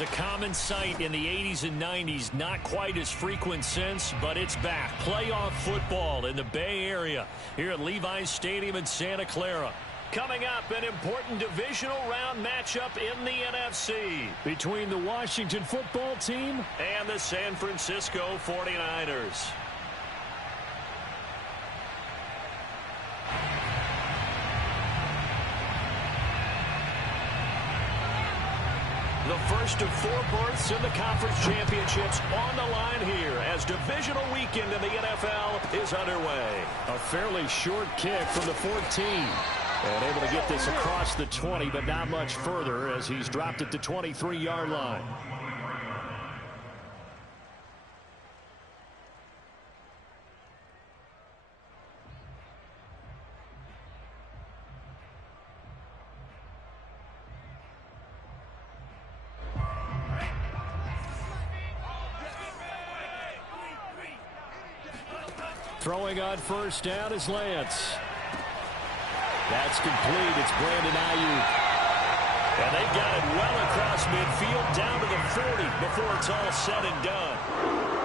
was a common sight in the 80s and 90s. Not quite as frequent since, but it's back. Playoff football in the Bay Area here at Levi's Stadium in Santa Clara. Coming up, an important divisional round matchup in the NFC between the Washington football team and the San Francisco 49ers. The first of 4 berths in the conference championships on the line here as divisional weekend in the NFL is underway. A fairly short kick from the 14. And able to get this across the 20, but not much further as he's dropped it to 23-yard line. Throwing on first down is Lance. That's complete. It's Brandon Ayuk. And they've got it well across midfield down to the 40 before it's all said and done.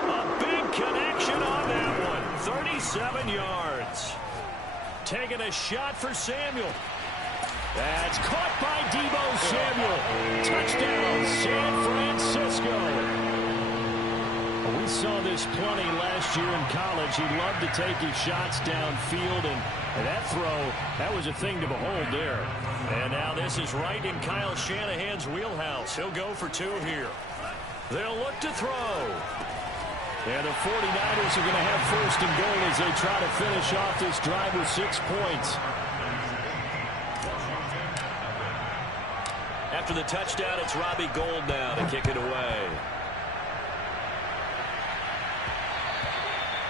A big connection on that one. 37 yards. Taking a shot for Samuel. That's caught by Deebo Samuel. Touchdown, San Francisco. We saw this plenty last year in college. He loved to take his shots downfield, and that throw, that was a thing to behold there. And now this is right in Kyle Shanahan's wheelhouse. He'll go for 2 here. They'll look to throw. And the 49ers are going to have first and goal as they try to finish off this drive with 6 points. After the touchdown, it's Robbie Gould now to kick it away.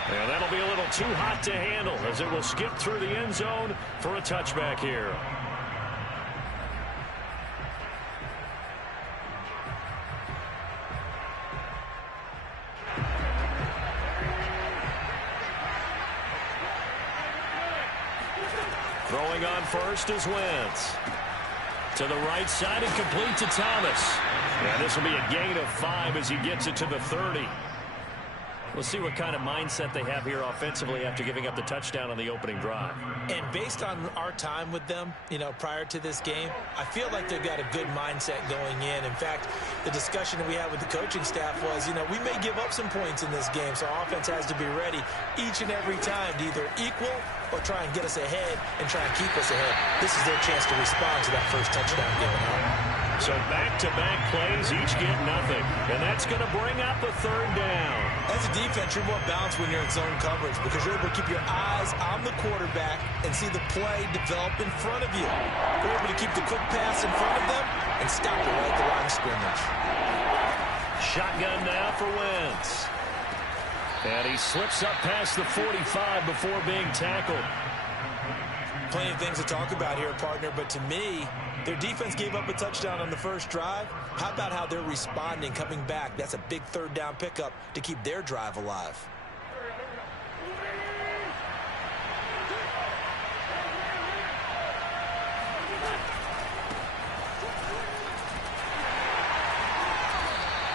And that'll be a little too hot to handle as it will skip through the end zone for a touchback here. Throwing on first is Wentz. To the right side and complete to Thomas. And this will be a gain of 5 as he gets it to the 30. We'll see what kind of mindset they have here offensively after giving up the touchdown on the opening drive. And based on our time with them, prior to this game, I feel like they've got a good mindset going in. In fact, the discussion that we had with the coaching staff was, we may give up some points in this game, so our offense has to be ready each and every time to either equal or try and get us ahead and try and keep us ahead. This is their chance to respond to that first touchdown given up. So back-to-back plays, each get nothing. And that's going to bring up a 3rd down. As a defense, you're more balanced when you're in zone coverage because you're able to keep your eyes on the quarterback and see the play develop in front of you. You're able to keep the quick pass in front of them and stop it right at the line of scrimmage. Shotgun now for Wentz. And he slips up past the 45 before being tackled. Plenty of things to talk about here, partner, but to me, their defense gave up a touchdown on the first drive. How about how they're responding, coming back? That's a big 3rd down pickup to keep their drive alive.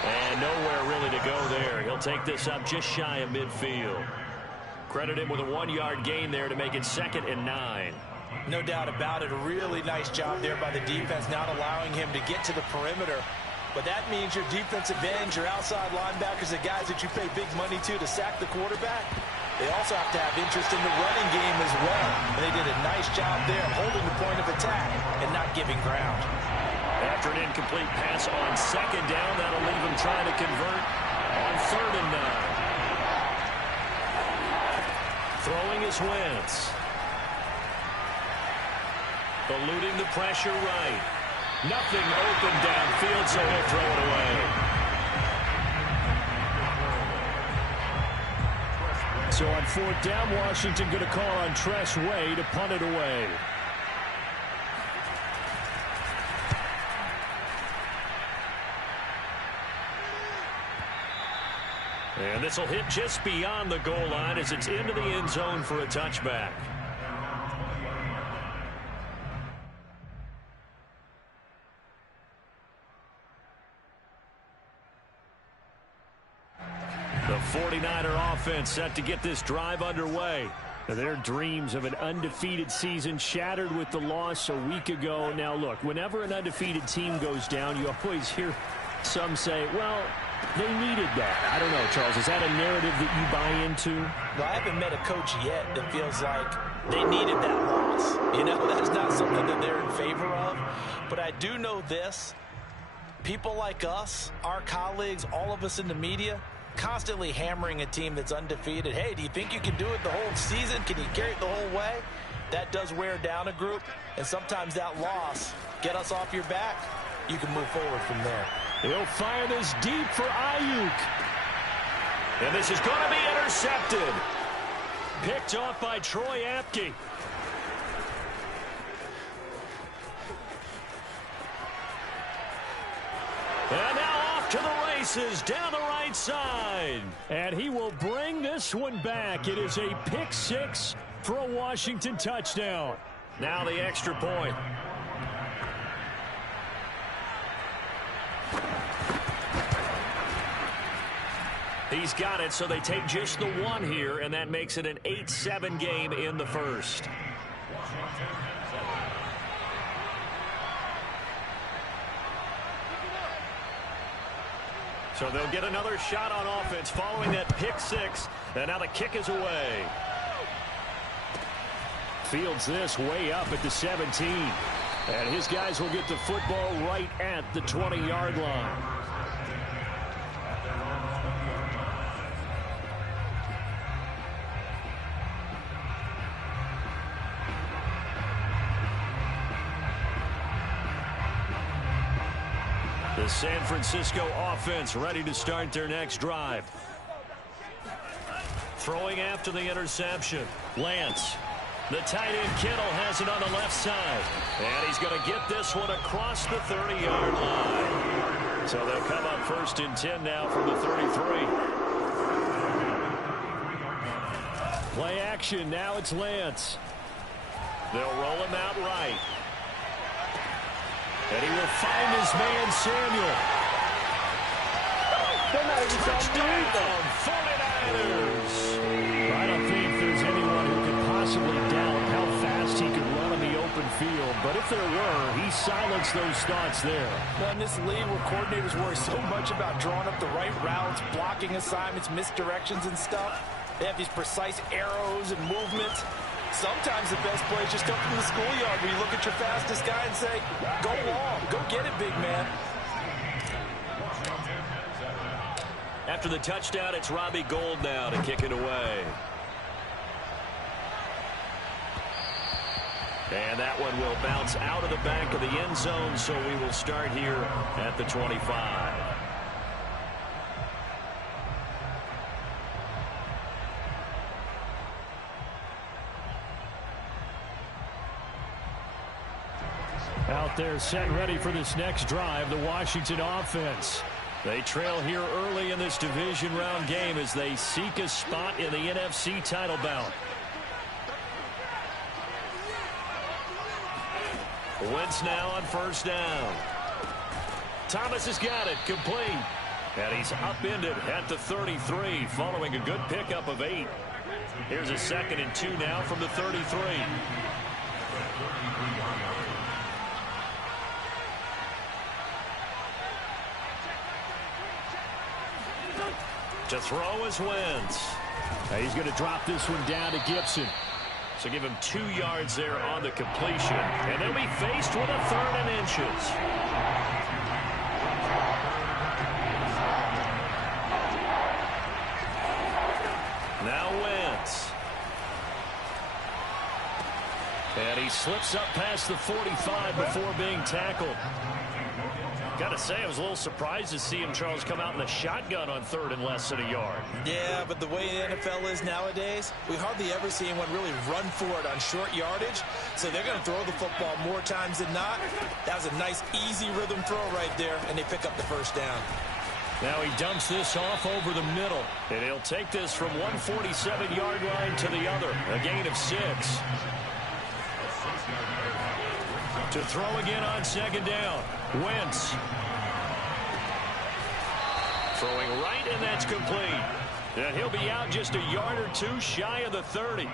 And nowhere really to go there. He'll take this up just shy of midfield. Credit him with a 1-yard gain there to make it 2nd and 9. No doubt about it. A really nice job there by the defense, not allowing him to get to the perimeter. But that means your defensive ends, your outside linebackers, the guys that you pay big money to sack the quarterback, they also have to have interest in the running game as well. And they did a nice job there holding the point of attack and not giving ground. After an incomplete pass on 2nd down, that'll leave him trying to convert on 3rd and 9. Throwing is Wentz. Eluding the pressure right. Nothing open downfield, so he'll throw it away. So on 4th down, Washington going to call on Tress Way to punt it away. And this will hit just beyond the goal line as it's into the end zone for a touchback. The 49er offense set to get this drive underway. Their dreams of an undefeated season shattered with the loss a week ago. Now, look, whenever an undefeated team goes down, you always hear some say, well, they needed that. I don't know, Charles. Is that a narrative that you buy into? Well, I haven't met a coach yet that feels like they needed that loss. You know, that's not something that they're in favor of. But I do know this. People like us, our colleagues, all of us in the media, constantly hammering a team that's undefeated. Hey, do you think you can do it the whole season? Can you carry it the whole way? That does wear down a group, and sometimes that loss get us off your back. You can move forward from there. He'll fire this deep for Ayuk. And this is going to be intercepted. Picked off by Troy Apke. And now off to the races down the right side. And he will bring this one back. It is a pick six for a Washington touchdown. Now the extra point. He's got it, so they take just the one here, and that makes it an 8-7 game in the first. So they'll get another shot on offense following that pick six, and now the kick is away. Fields this way up at the 17. And his guys will get the football right at the 20-yard line. The San Francisco offense ready to start their next drive. Throwing after the interception. Lance. The tight end Kittle has it on the left side. And he's going to get this one across the 30-yard line. So they'll come up 1st and 10 now from the 33. Play action. Now it's Lance. They'll roll him out right. And he will find his man Samuel. Touchdown, 49ers. I don't think there's anyone who could possibly doubt how fast he could run on the open field. But if there were, he silenced those thoughts there. Well, in this league where coordinators worry so much about drawing up the right routes, blocking assignments, misdirections and stuff, they have these precise arrows and movements. Sometimes the best plays just come from the schoolyard where you look at your fastest guy and say, go long, go get it, big man. After the touchdown, it's Robbie Gould now to kick it away. And that one will bounce out of the back of the end zone, so we will start here at the 25. Out there set ready for this next drive, the Washington offense. They trail here early in this division round game as they seek a spot in the NFC title bout. Wentz now on 1st down. Thomas has got it, complete. And he's upended at the 33 following a good pickup of 8. Here's a 2nd and 2 now from the 33. To throw is Wentz. He's going to drop this one down to Gibson. So give him 2 yards there on the completion. And they'll be faced with a 3rd and inches. Now Wentz. And he slips up past the 45 before being tackled. Got to say, I was a little surprised to see him, Charles, come out in the shotgun on 3rd and less than a yard. Yeah, but the way the NFL is nowadays, we hardly ever see anyone really run for it on short yardage. So they're going to throw the football more times than not. That was a nice, easy rhythm throw right there, and they pick up the 1st down. Now he dumps this off over the middle, and he'll take this from 147-yard line to the other, a gain of 6. To throw again on 2nd down, Wentz. Throwing right, and that's complete. And he'll be out just a yard or two shy of the 30.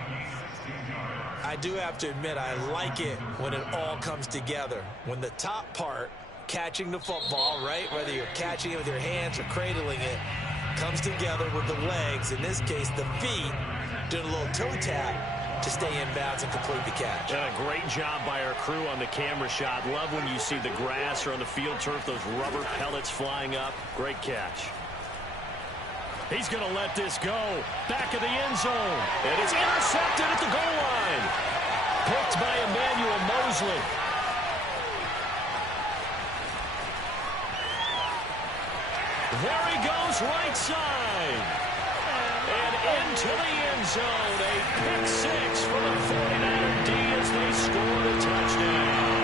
I do have to admit, I like it when it all comes together. When the top part, catching the football, right, whether you're catching it with your hands or cradling it, comes together with the legs, in this case the feet, doing a little toe tap to stay in bounds and complete the catch. And a great job by our crew on the camera shot. Love when you see the grass or on the field turf, those rubber pellets flying up. Great catch. He's going to let this go. Back of the end zone. And it's intercepted at the goal line. Picked by Emmanuel Mosley. There he goes, right side. And into the end zone. A pick six for the 49er D as they score a touchdown.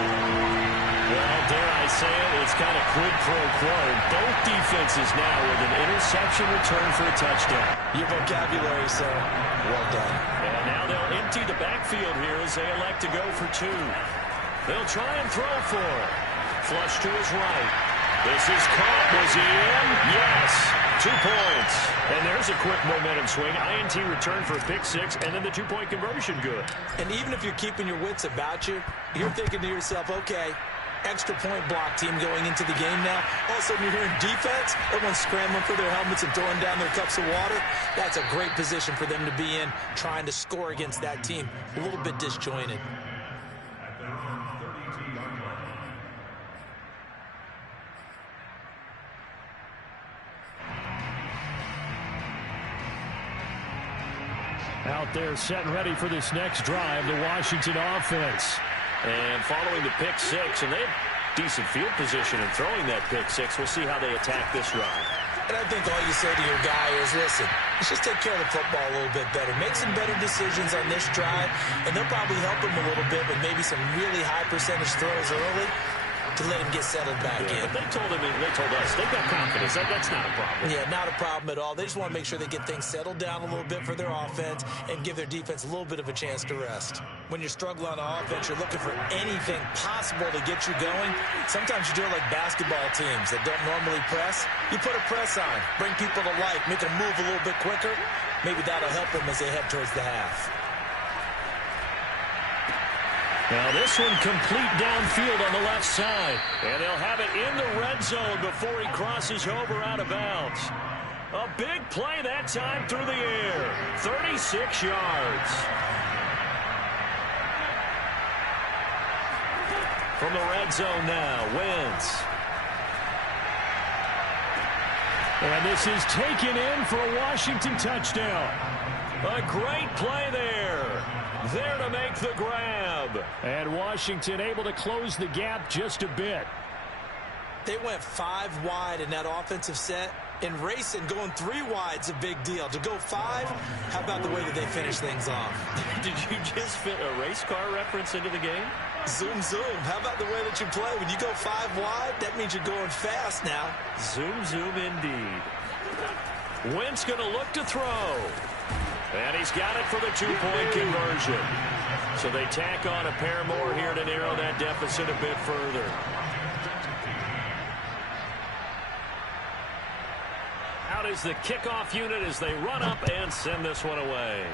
Well, dare I say it, it's kind of quid pro quo. Both defenses now with an interception return for a touchdown. Your vocabulary, sir. Well done. And now they'll empty the backfield here as they elect to go for two. They'll try and throw for it. Flush to his right. This is caught. Was he in? Yes. 2 points. And there's a quick momentum swing. INT return for a pick six, and then the 2-point conversion good. And even if you're keeping your wits about you, you're thinking to yourself, okay, extra point block team going into the game now. All of a sudden you're hearing defense. Everyone's scrambling for their helmets and throwing down their cups of water. That's a great position for them to be in, trying to score against that team. A little bit disjointed. Out there set and ready for this next drive, the Washington offense. And following the pick six, and they have decent field position in throwing that pick six. We'll see how they attack this drive. And I think all you say to your guy is, listen, let's just take care of the football a little bit better. Make some better decisions on this drive, and they'll probably help him a little bit with maybe some really high percentage throws early to let him get settled back in. But they told us they've got confidence. That's not a problem. Yeah, not a problem at all. They just want to make sure they get things settled down a little bit for their offense and give their defense a little bit of a chance to rest. When you're struggling on offense, you're looking for anything possible to get you going. Sometimes you do it like basketball teams that don't normally press. You put a press on, bring people to life, make them move a little bit quicker. Maybe that'll help them as they head towards the half. Now this one complete downfield on the left side. And they'll have it in the red zone before he crosses over out of bounds. A big play that time through the air. 36 yards. From the red zone now, Wentz. And this is taken in for a Washington touchdown. A great play there. There to make the grab. And Washington able to close the gap just a bit. They went 5 wide in that offensive set. And racing, going 3 wide's a big deal. To go 5, how about the way that they finish things off? Did you just fit a race car reference into the game? Zoom, zoom. How about the way that you play? When you go 5 wide, that means you're going fast now. Zoom, zoom indeed. Wentz going to look to throw. And he's got it for the 2-point conversion. So they tack on a pair more here to narrow that deficit a bit further. Out is the kickoff unit as they run up and send this one away.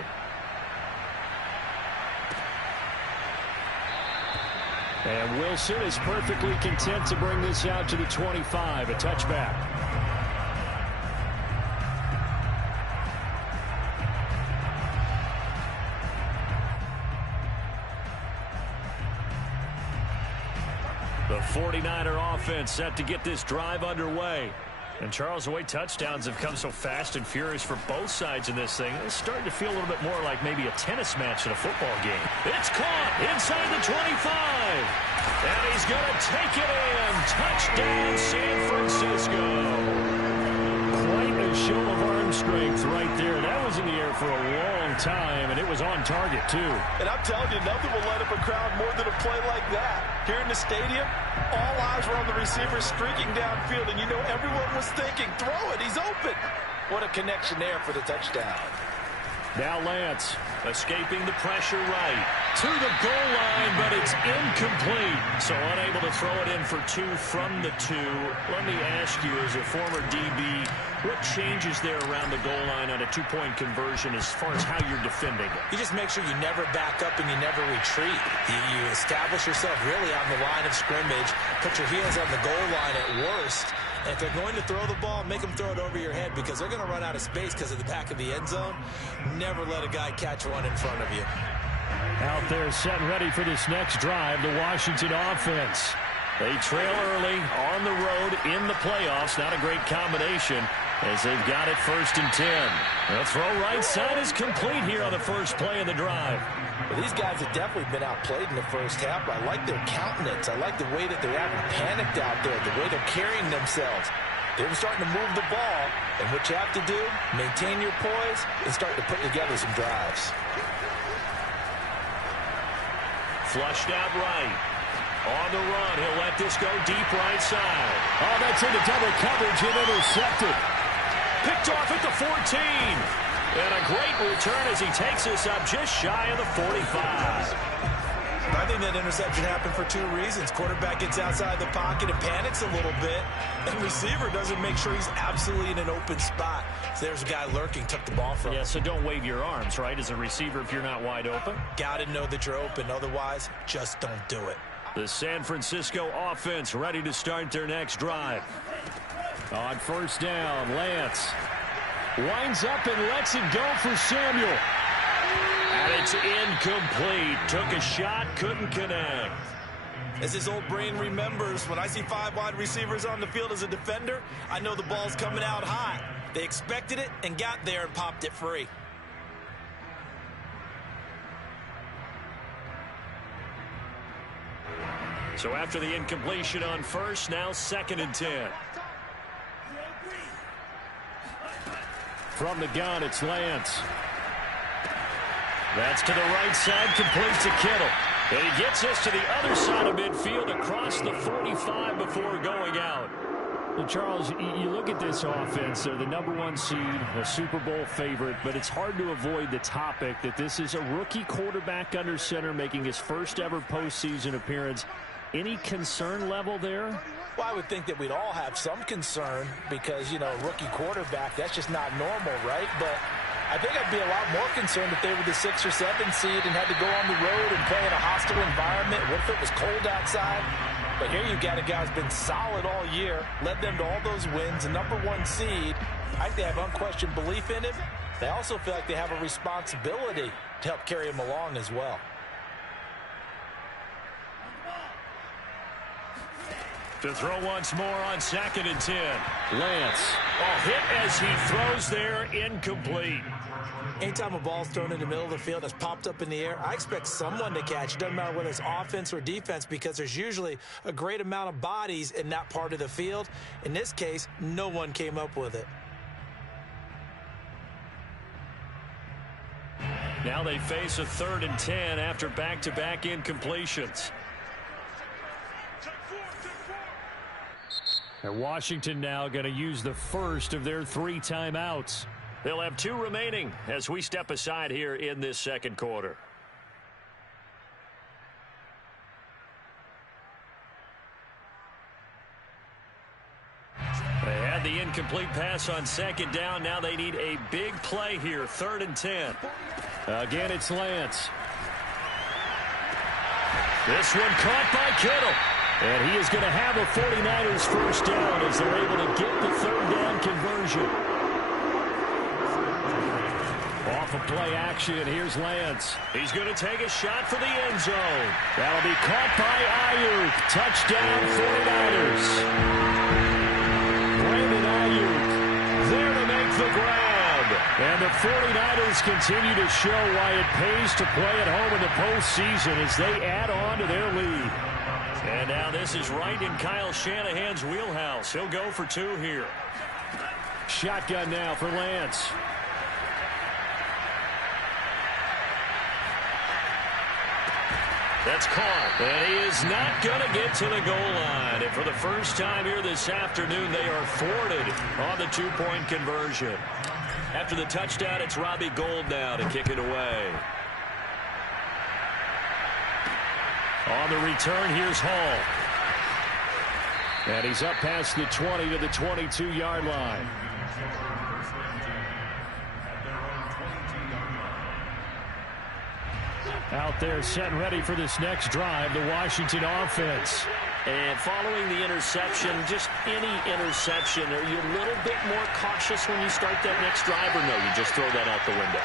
And Wilson is perfectly content to bring this out to the 25, a touchback. The 49er offense set to get this drive underway. And Charles, the way touchdowns have come so fast and furious for both sides in this thing, it's starting to feel a little bit more like maybe a tennis match in a football game. It's caught inside the 25. And he's going to take it in. Touchdown, San Francisco. Quite a show of arm strength right there. That was in the air for a long time, and it was on target, too. And I'm telling you, nothing will light up a crowd more than a play like that. Here in the stadium, all eyes were on the receiver streaking downfield, and you know everyone was thinking, throw it, he's open. What a connection there for the touchdown. Now Lance escaping the pressure right to the goal line, but it's incomplete. So unable to throw it in for 2 from the 2. Let me ask you, as a former DB, What changes there around the goal line on a two-point conversion as far as how you're defending it? You just make sure you never back up and you never retreat. You establish yourself really on the line of scrimmage, put your heels on the goal line at worst, and if they're going to throw the ball, make them throw it over your head because they're going to run out of space because of the back of the end zone. Never let a guy catch one in front of you. Out there set and ready for this next drive, the Washington offense. They trail early on the road in the playoffs. Not a great combination as they've got it 1st and 10. The throw right side is complete here on the first play of the drive. Well, these guys have definitely been outplayed in the first half. I like their countenance. I like the way that they haven't panicked out there, the way they're carrying themselves. They're starting to move the ball, and what you have to do, maintain your poise and start to put together some drives. Flushed out right. On the run, he'll let this go deep right side. Oh, that's into double coverage and intercepted. Picked off at the 14. And a great return as he takes us up just shy of the 45. I think that interception happened for 2 reasons. Quarterback gets outside the pocket and panics a little bit, and receiver doesn't make sure he's absolutely in an open spot. So there's a guy lurking, took the ball from him. Yeah, so don't wave your arms, right, as a receiver if you're not wide open. Got to know that you're open. Otherwise, just don't do it. The San Francisco offense ready to start their next drive. On 1st down, Lance winds up and lets it go for Samuel. And it's incomplete. Took a shot, couldn't connect. As his old brain remembers, when I see 5 wide receivers on the field as a defender, I know the ball's coming out hot. They expected it and got there and popped it free. So after the incompletion on 1st, now 2nd and 10. From the gun, it's Lance. That's to the right side, complete to Kittle. And he gets us to the other side of midfield across the 45 before going out. Well, Charles, you look at this offense, they're the #1 seed, a Super Bowl favorite, but it's hard to avoid the topic that this is a rookie quarterback under center making his first ever postseason appearance. Any concern level there? Well, I would think that we'd all have some concern because, rookie quarterback, that's just not normal, right? But I think I'd be a lot more concerned if they were the 6 or 7 seed and had to go on the road and play in a hostile environment. What if it was cold outside? But here you've got a guy who's been solid all year, led them to all those wins, a #1 seed. I think they have unquestioned belief in him. They also feel like they have a responsibility to help carry him along as well. To throw once more on 2nd and 10. Lance. Hit as he throws there, incomplete. Anytime a ball's thrown in the middle of the field that's popped up in the air, I expect someone to catch. It doesn't matter whether it's offense or defense because there's usually a great amount of bodies in that part of the field. In this case, no one came up with it. Now they face a 3rd and 10 after back-to-back incompletions. And Washington now going to use the first of their 3 timeouts. They'll have 2 remaining as we step aside here in this 2nd quarter. They had the incomplete pass on 2nd down. Now they need a big play here, 3rd and 10. Again, it's Lance. This one caught by Kittle. And he is going to have a 49ers first down as they're able to get the 3rd down conversion. Off of play action, here's Lance. He's going to take a shot for the end zone. That'll be caught by Ayuk. Touchdown 49ers. Brandon Ayuk there to make the grab. And the 49ers continue to show why it pays to play at home in the postseason as they add on to their lead. And now this is right in Kyle Shanahan's wheelhouse. He'll go for 2 here. Shotgun now for Lance. That's caught. And he is not going to get to the goal line. And for the first time here this afternoon, they are thwarted on the 2-point conversion. After the touchdown, it's Robbie Gould now to kick it away. On the return, here's Hall. And he's up past the 20 to the 22-yard line. Out there set and ready for this next drive, the Washington offense. And following the interception, just any interception, are you a little bit more cautious when you start that next drive, or no, you just throw that out the window?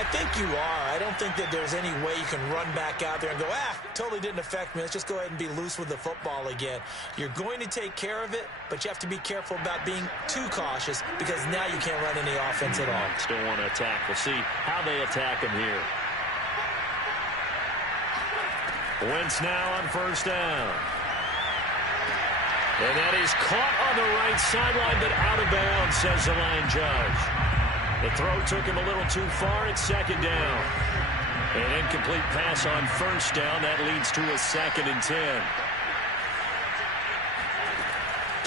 I think you are. I don't think that there's any way you can run back out there and go, totally didn't affect me. Let's just go ahead and be loose with the football again. You're going to take care of it, but you have to be careful about being too cautious because now you can't run any offense at all. Still want to attack. We'll see how they attack him here. Wentz now on first down. And that is caught on the right sideline, but out of bounds, says the line judge. The throw took him a little too far at second down. An incomplete pass on first down. That leads to a 2nd and 10.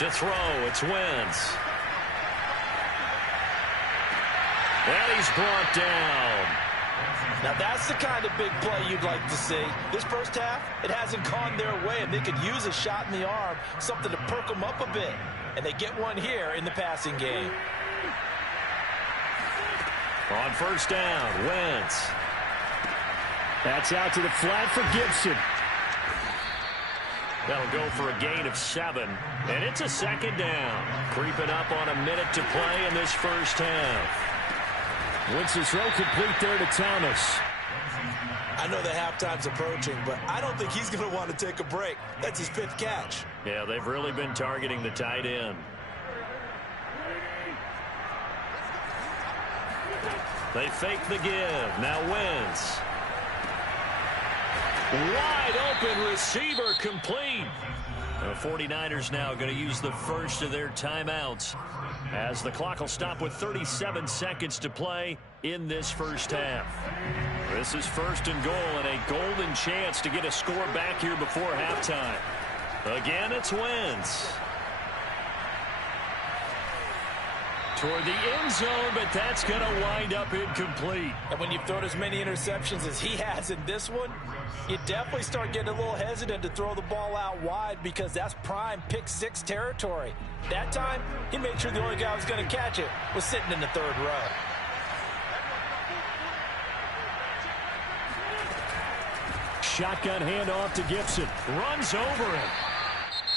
To throw, it's Wentz. And he's brought down. Now, that's the kind of big play you'd like to see. This first half, it hasn't gone their way, and they could use a shot in the arm, something to perk them up a bit. And they get one here in the passing game. On first down, Wentz. That's out to the flat for Gibson. That'll go for a gain of 7. And it's a 2nd down. Creeping up on a minute to play in this first half. Wentz's throw complete there to Thomas. I know the halftime's approaching, but I don't think he's going to want to take a break. That's his 5th catch. Yeah, they've really been targeting the tight end. They fake the give. Now Wentz. Wide open receiver complete. The 49ers now going to use the first of their timeouts as the clock will stop with 37 seconds to play in this first half. This is 1st and goal and a golden chance to get a score back here before halftime. Again, it's Wentz. Toward the end zone, but that's going to wind up incomplete. And when you've thrown as many interceptions as he has in this one, you definitely start getting a little hesitant to throw the ball out wide because that's prime pick 6 territory. That time, he made sure the only guy who was going to catch it was sitting in the 3rd row. Shotgun handoff to Gibson. Runs over him.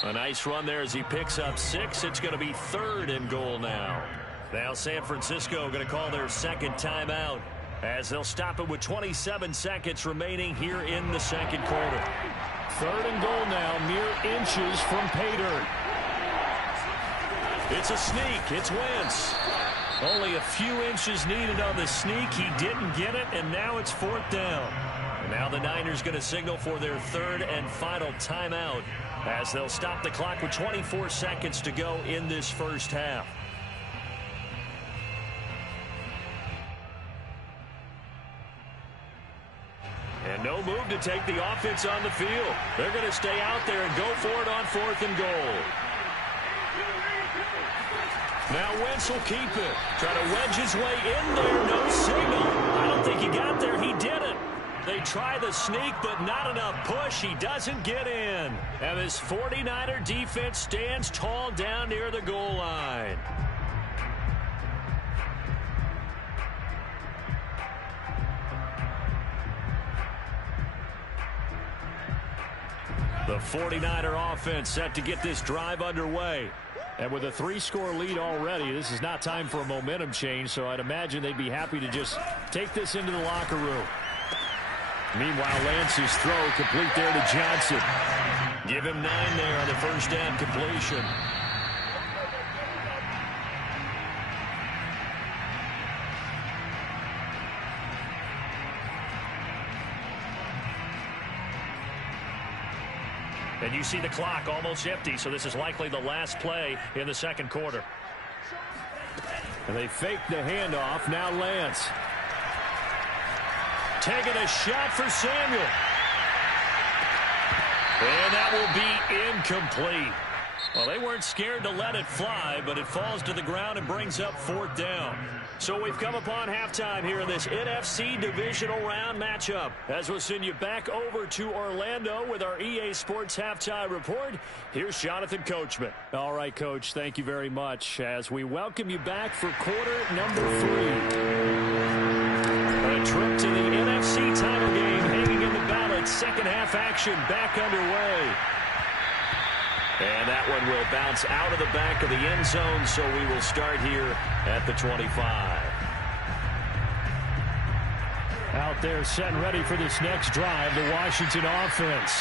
A nice run there as he picks up 6. It's going to be 3rd and goal now. Now San Francisco going to call their 2nd timeout as they'll stop it with 27 seconds remaining here in the 2nd quarter. 3rd and goal now, mere inches from pay dirt. It's a sneak. It's Wentz. Only a few inches needed on the sneak. He didn't get it, and now it's 4th down. And now the Niners going to signal for their 3rd and final timeout as they'll stop the clock with 24 seconds to go in this first half. And no move to take the offense on the field. They're going to stay out there and go for it on 4th and goal. Now Wentz will keep it. Try to wedge his way in there. No signal. I don't think he got there. He didn't. They try the sneak, but not enough push. He doesn't get in. And this 49er defense stands tall down near the goal line. The 49er offense set to get this drive underway. And with a 3-score lead already, this is not time for a momentum change, so I'd imagine they'd be happy to just take this into the locker room. Meanwhile, Lance's throw complete there to Johnson. Give him 9 there on the first down completion. And you see the clock almost empty, so this is likely the last play in the 2nd quarter. And they fake the handoff. Now Lance. Taking a shot for Samuel. And that will be incomplete. Well, they weren't scared to let it fly, but it falls to the ground and brings up 4th down. So we've come upon halftime here in this NFC divisional round matchup. As we'll send you back over to Orlando with our EA Sports Halftime Report, here's Jonathan Coachman. All right, Coach, thank you very much as we welcome you back for quarter number 3. A trip to the NFC title game hanging in the balance. Second half action back underway. And that one will bounce out of the back of the end zone, so we will start here at the 25. Out there set and ready for this next drive, the Washington offense.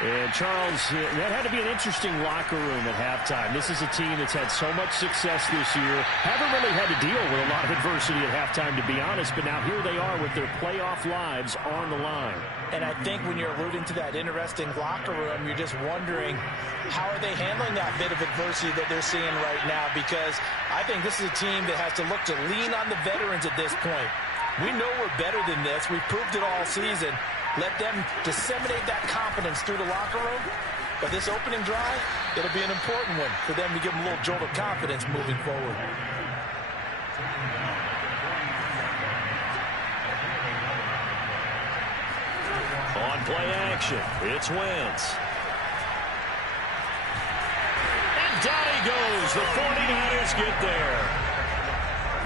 And, Charles, that had to be an interesting locker room at halftime. This is a team that's had so much success this year. Haven't really had to deal with a lot of adversity at halftime, to be honest, but now here they are with their playoff lives on the line. And I think when you're alluding to that interesting locker room, you're just wondering how are they handling that bit of adversity that they're seeing right now, because I think this is a team that has to look to lean on the veterans at this point. We know we're better than this. We've proved it all season. Let them disseminate that confidence through the locker room. But this opening drive, it'll be an important one for them to give them a little jolt of confidence moving forward. On play action, it's Wentz. And down he goes. The 49ers get there.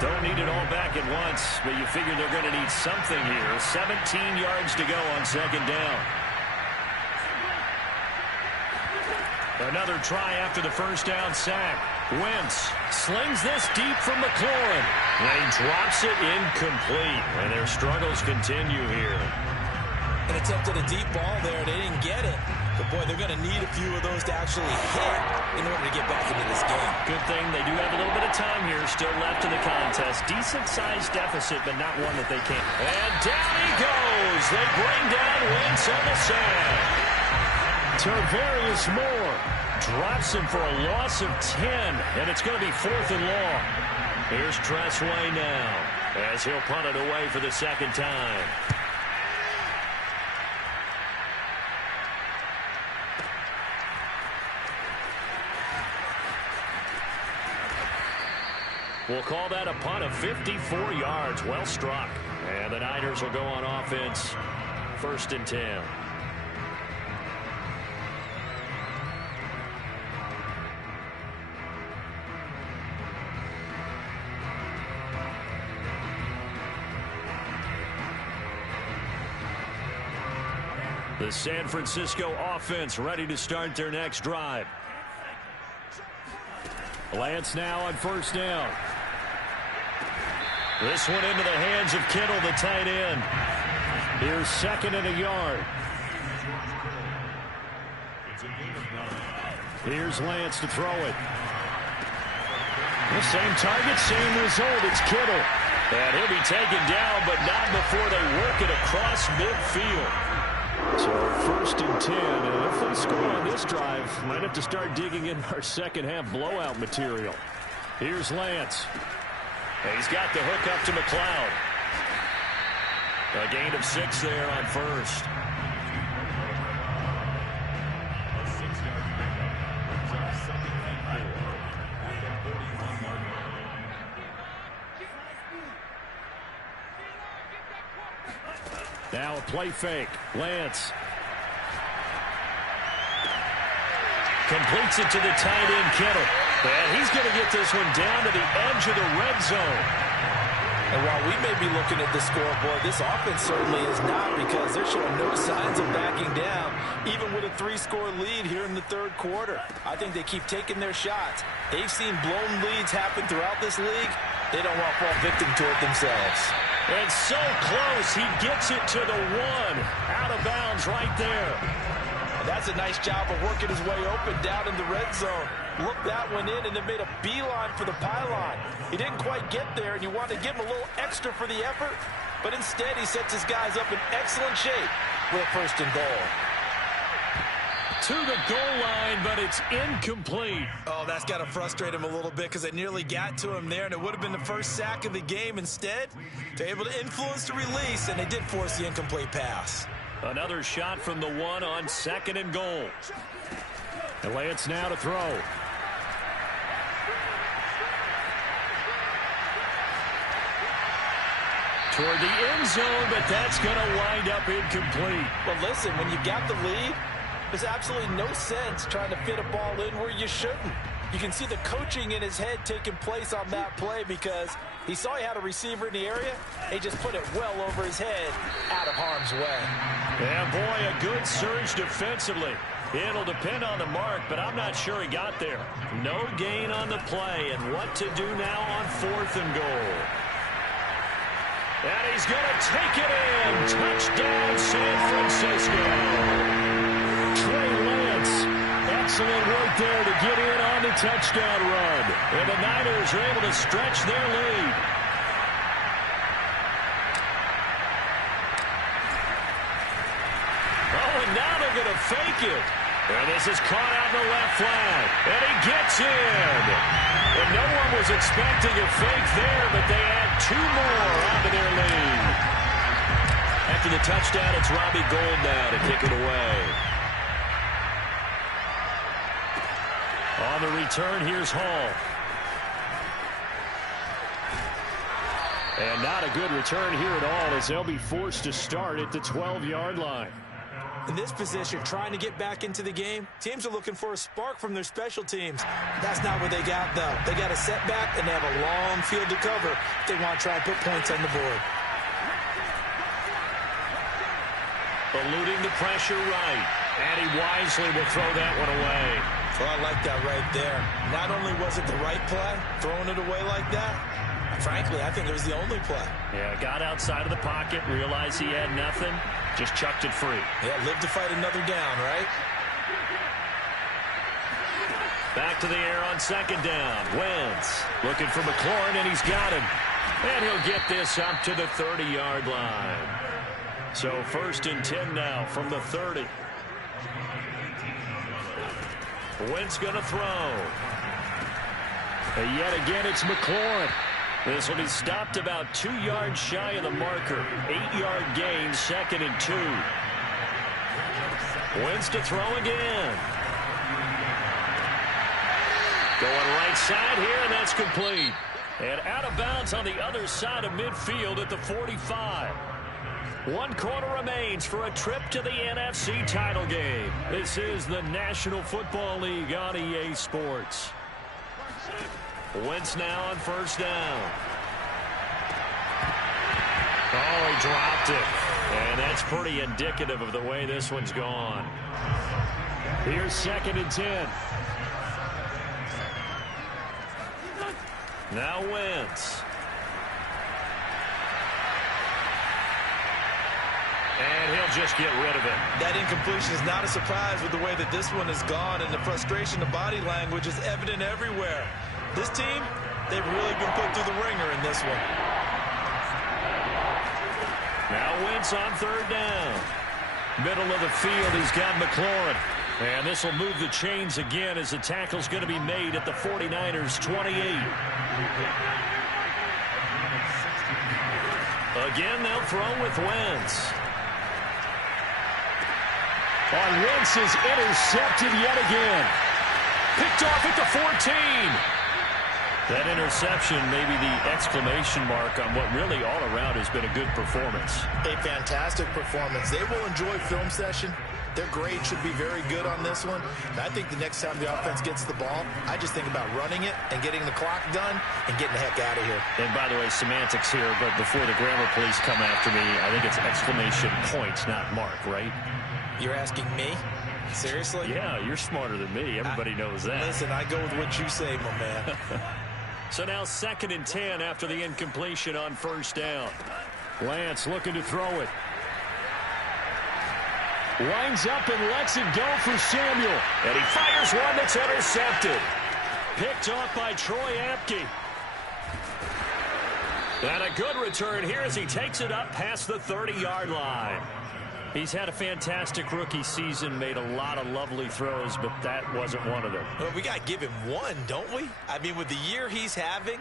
Don't need it all back at once, but you figure they're going to need something here. 17 yards to go on second down. Another try after the first down sack. Wentz slings this deep from McLaurin. And he drops it incomplete. And their struggles continue here. An attempt at a deep ball there. They didn't get it. But, boy, they're going to need a few of those to actually hit in order to get back into this game. Good thing they do have a little bit of time here still left in the contest. Decent-sized deficit, but not one that they can't. And down he goes. They bring down Wentz on the sack. Tarvarius Moore drops him for a loss of 10, and it's going to be 4th and long. Here's Tressway now as he'll punt it away for the second time. We'll call that a punt of 54 yards. Well struck. And the Niners will go on offense. 1st and 10. The San Francisco offense ready to start their next drive. Lance now on first down. This one into the hands of Kittle, the tight end. Here's 2nd and a yard. Here's Lance to throw it. The same target, same result. It's Kittle. And he'll be taken down, but not before they work it across midfield. So 1st and 10, and if they score on this drive, might have to start digging in our second half blowout material. Here's Lance. And he's got the hook up to McLeod. A gain of 6 there on first. Now a play fake. Lance completes it to the tight end, Kittle. And he's going to get this one down to the edge of the red zone. And while we may be looking at the scoreboard, this offense certainly is not, because they're showing no signs of backing down, even with a 3-score lead here in the 3rd quarter. I think they keep taking their shots. They've seen blown leads happen throughout this league. They don't want to fall victim to it themselves. And so close, he gets it to the 1. Out of bounds right there. And that's a nice job of working his way open down in the red zone. Looked that one in and then made a beeline for the pylon. He didn't quite get there, and you want to give him a little extra for the effort, but instead he sets his guys up in excellent shape with a 1st and goal. To the goal line, but it's incomplete. Oh, that's got to frustrate him a little bit, because they nearly got to him there, and it would have been the first sack of the game. Instead, they're able to influence the release, and they did force the incomplete pass. Another shot from the 1 on 2nd and goal. And Lance now to throw. toward the end zone, but that's going to wind up incomplete. Well, listen, when you got the lead, there's absolutely no sense trying to fit a ball in where you shouldn't. You can see the coaching in his head taking place on that play because he saw he had a receiver in the area. He just put it well over his head out of harm's way. Yeah, boy, a good surge defensively. It'll depend on the mark, but I'm not sure he got there. No gain on the play, and what to do now on 4th and goal. And he's going to take it in. Touchdown, San Francisco. Trey Lance, excellent work there to get in on the touchdown run. And the Niners are able to stretch their lead. Oh, and now they're going to fake it. And this is caught out in the left flat. And he gets in. And no one was expecting a fake there, but they add 2 more onto their lead. After the touchdown, it's Robbie Gould now to kick it away. On the return, here's Hall. And not a good return here at all as they'll be forced to start at the 12-yard line. In this position, trying to get back into the game, teams are looking for a spark from their special teams. That's not what they got, though. They got a setback, and they have a long field to cover if they want to try and put points on the board. Eluding the pressure right. And he wisely will throw that one away. Well, I like that right there. Not only was it the right play, throwing it away like that, frankly, I think it was the only play. Yeah, got outside of the pocket, realized he had nothing, just chucked it free. Yeah, live to fight another down, right? Back to the air on 2nd down. Wentz looking for McLaurin, and he's got him. And he'll get this up to the 30-yard line. So 1st and 10 now from the 30. Wentz going to throw. And yet again, it's McLaurin. This will be stopped about 2 yards shy of the marker. 8-yard gain, 2nd and 2. Wentz to throw again. Going right side here, and that's complete. And out of bounds on the other side of midfield at the 45. 1 quarter remains for a trip to the NFC title game. This is the National Football League on EA Sports. Wentz now on 1st down. Oh, he dropped it. And that's pretty indicative of the way this one's gone. Here's 2nd and 10. Now Wentz. And he'll just get rid of it. That incompletion is not a surprise with the way that this one has gone, and the frustration, the body language is evident everywhere. This team, they've really been put through the ringer in this one. Now Wentz on 3rd down. Middle of the field, he's got McLaurin. And this will move the chains again as the tackle's going to be made at the 49ers' 28. Again, they'll throw with Wentz. On Wentz is intercepted yet again. Picked off at the 14. That interception may be the exclamation mark on what really all around has been a good performance. A fantastic performance. They will enjoy film session. Their grade should be very good on this one. And I think the next time the offense gets the ball, I just think about running it and getting the clock done and getting the heck out of here. And by the way, semantics here, but before the grammar police come after me, I think it's exclamation points, not mark, right? You're asking me? Seriously? Yeah, you're smarter than me. Everybody knows that. Listen, I go with what you say, my man. So now 2nd and 10 after the incompletion on 1st down. Lance looking to throw it. Winds up and lets it go for Samuel. And he fires one that's intercepted. Picked off by Troy Apke. And a good return here as he takes it up past the 30-yard line. He's had a fantastic rookie season, made a lot of lovely throws, but that wasn't one of them. Well, we got to give him one, don't we? I mean, with the year he's having,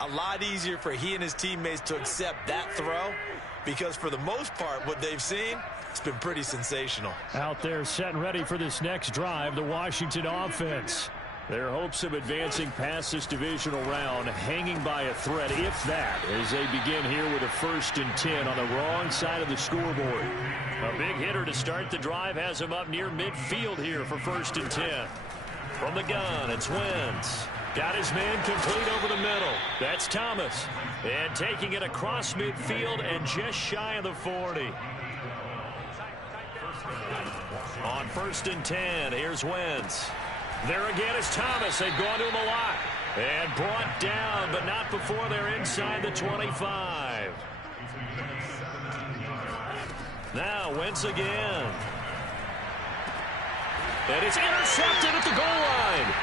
a lot easier for he and his teammates to accept that throw because for the most part, what they've seen, it's been pretty sensational. Out there set and ready for this next drive, the Washington offense. Their hopes of advancing past this divisional round hanging by a thread, if that, as they begin here with a 1st and 10 on the wrong side of the scoreboard. A big hitter to start the drive has him up near midfield here for 1st and 10. From the gun, it's Wentz. Got his man complete over the middle. That's Thomas. And taking it across midfield and just shy of the 40. On 1st and 10, here's Wentz. There again is Thomas. They've gone to him a lot. And brought down, but not before they're inside the 25. Now Wentz again. And it's intercepted at the goal line.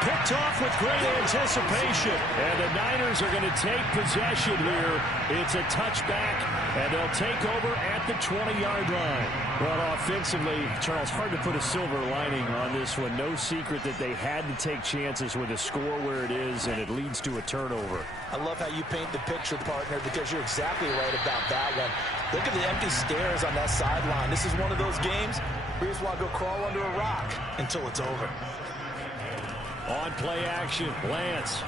Picked off with great anticipation. And the Niners are going to take possession here. It's a touchback, and they'll take over at the 20-yard line. Well, offensively, Charles, hard to put a silver lining on this one. No secret that they had to take chances with a score where it is, and it leads to a turnover. I love how you paint the picture, partner, because you're exactly right about that one. Look at the empty stairs on that sideline. This is one of those games where you just want to go crawl under a rock until it's over. On play action, Lance.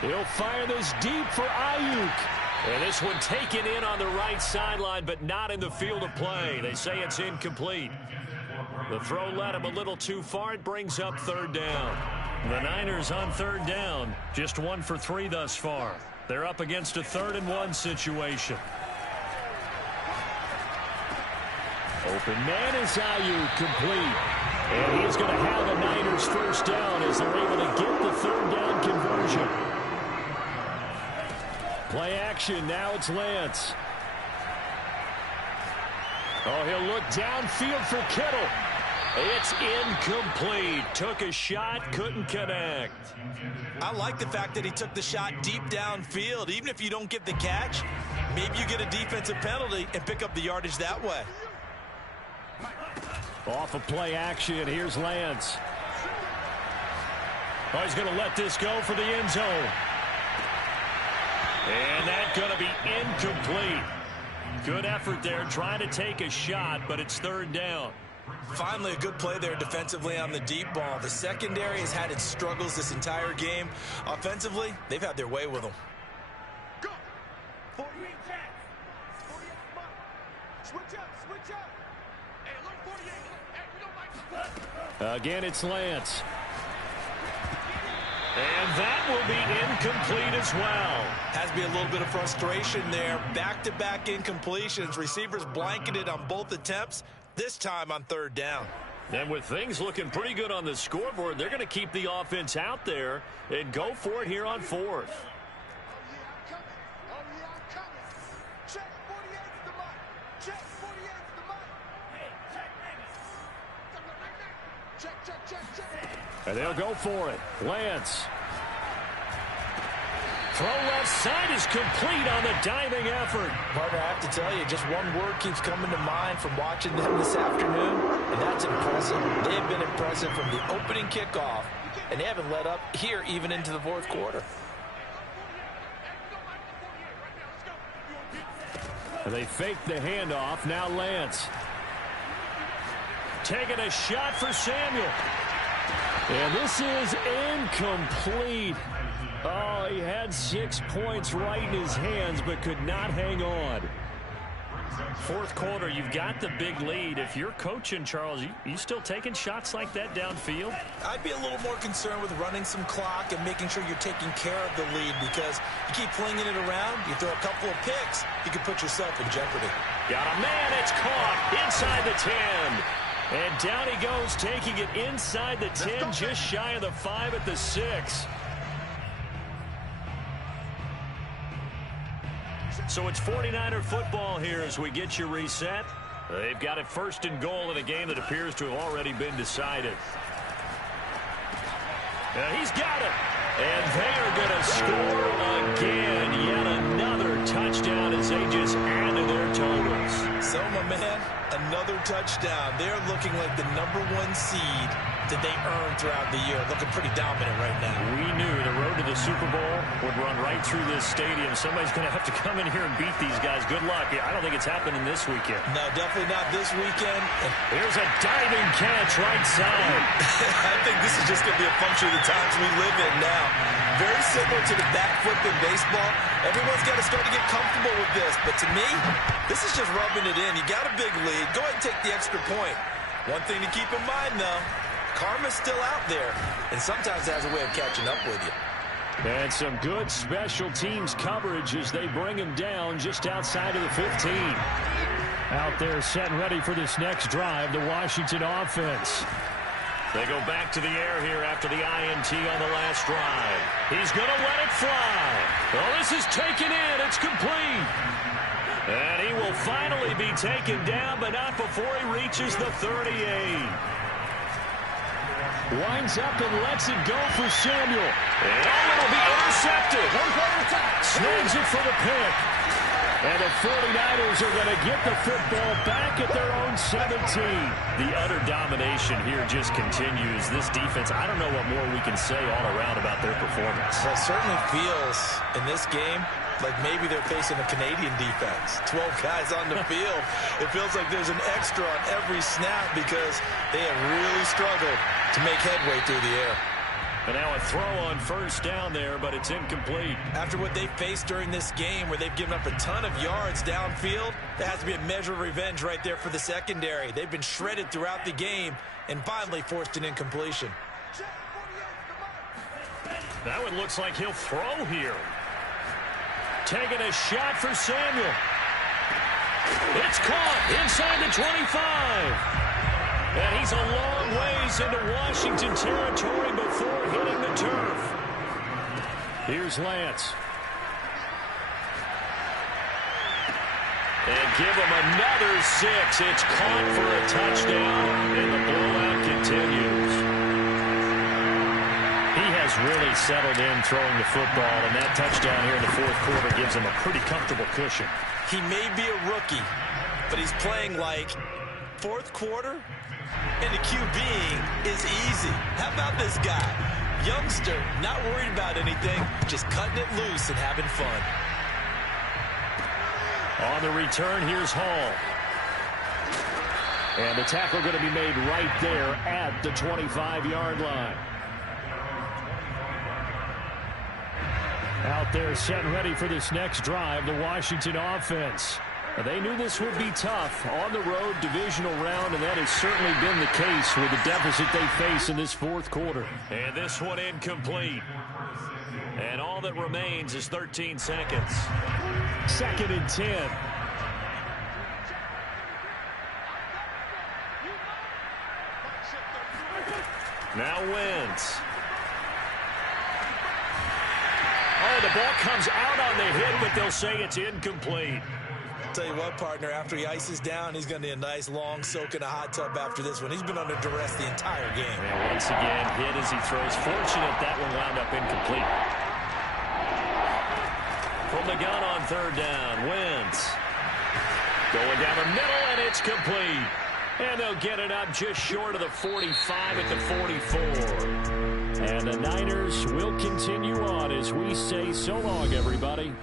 He'll fire this deep for Ayuk. And this one taken in on the right sideline, but not in the field of play. They say it's incomplete. The throw led him a little too far. It brings up 3rd down. The Niners on 3rd down. Just 1 for 3 thus far. They're up against a 3rd and 1 situation. Open man is Ayuk, complete. And he's going to have a Niners 1st down as they're able to get the 3rd down conversion. Play action, now it's Lance. Oh, he'll look downfield for Kittle. It's incomplete. Took a shot, couldn't connect. I like the fact that he took the shot deep downfield. Even if you don't get the catch, maybe you get a defensive penalty and pick up the yardage that way. Off of play action, here's Lance. Oh, he's going to let this go for the end zone. And that's going to be incomplete. Good effort there, trying to take a shot, but it's 3rd down. Finally, a good play there defensively on the deep ball. The secondary has had its struggles this entire game. Offensively, they've had their way with them. Go. 48 cats. 48 months. Switch up, switch up. Hey, look, 48. Hey, we don't like Again, it's Lance. And that will be incomplete as well. Has to be a little bit of frustration there. Back-to-back incompletions. Receivers blanketed on both attempts, this time on 3rd down. And with things looking pretty good on the scoreboard, they're going to keep the offense out there and go for it here on 4th. check 48's the money. Check 48's the money. Hey, check. And they'll go for it. Lance. Throw left side is complete on the diving effort. Partner, I have to tell you, just one word keeps coming to mind from watching them this afternoon, and that's impressive. They have been impressive from the opening kickoff, and they haven't let up here even into the 4th quarter. And they fake the handoff. Now Lance. Taking a shot for Samuel. And this is incomplete. Oh, he had 6 points right in his hands, but could not hang on. 4th quarter, you've got the big lead. If you're coaching, Charles, you still taking shots like that downfield? I'd be a little more concerned with running some clock and making sure you're taking care of the lead, because you keep flinging it around, you throw a couple of picks, you can put yourself in jeopardy. Got a man, it's caught inside the 10. And down he goes, taking it inside the 10, just shy of the 5 at the 6. So it's 49er football here as we get you reset. They've got it 1st and goal in a game that appears to have already been decided. He's got it. And they are going to score again. Yet another touchdown as they just add to their totals. So, my man, another touchdown. They're looking like the #1 seed did they earn throughout the year? Looking pretty dominant right now. We knew the road to the Super Bowl would run right through this stadium. Somebody's going to have to come in here and beat these guys. Good luck. I don't think it's happening this weekend. No, definitely not this weekend. Here's a diving catch right side. I think this is just going to be a function of the times we live in now. Very similar to the back flip in baseball. Everyone's got to start to get comfortable with this. But to me, this is just rubbing it in. You got a big lead. Go ahead and take the extra point. One thing to keep in mind, though, karma's still out there, and sometimes it has a way of catching up with you. And some good special teams coverage as they bring him down just outside of the 15. Out there set and ready for this next drive, the Washington offense. They go back to the air here after the INT on the last drive. He's going to let it fly. Well, this is taken in. It's complete. And he will finally be taken down, but not before he reaches the 38. Winds up and lets it go for Samuel. And it'll be intercepted. Snags it for the pick. And the 49ers are going to get the football back at their own 17. The utter domination here just continues. This defense, I don't know what more we can say all around about their performance. Well, it certainly feels in this game like maybe they're facing a Canadian defense. 12 guys on the field. It feels like there's an extra on every snap because they have really struggled to make headway through the air. And now a throw on first down there, but it's incomplete. After what they faced during this game where they've given up a ton of yards downfield, there has to be a measure of revenge right there for the secondary. They've been shredded throughout the game and finally forced an incompletion. That one looks like he'll throw here. Taking a shot for Samuel. It's caught inside the 25. And he's a long ways into Washington territory before hitting the turf. Here's Lance. And give him another 6. It's caught for a touchdown, and the blowout continues. He has really settled in throwing the football, and that touchdown here in the fourth quarter gives him a pretty comfortable cushion. He may be a rookie, but he's playing like fourth quarter, and the QBing is easy. How about this guy? Youngster, not worried about anything, just cutting it loose and having fun. On the return, here's Hall. And the tackle going to be made right there at the 25-yard line. Out there set and ready for this next drive, the Washington offense. They knew this would be tough on the road divisional round, and that has certainly been the case with the deficit they face in this fourth quarter. And this one incomplete. And all that remains is 13 seconds. 2nd and 10. Now Wentz. Oh, the ball comes out on the hit, but they'll say it's incomplete. Tell you what, partner, after he ices down, he's going to need a nice long soak in a hot tub after this one. He's been under duress the entire game. And once again, hit as he throws. Fortunate that one wound up incomplete. From the gun on third down, Wentz. Going down the middle, and it's complete. And they'll get it up just short of the 45 at the 44. And the Niners will continue on as we say so long, everybody.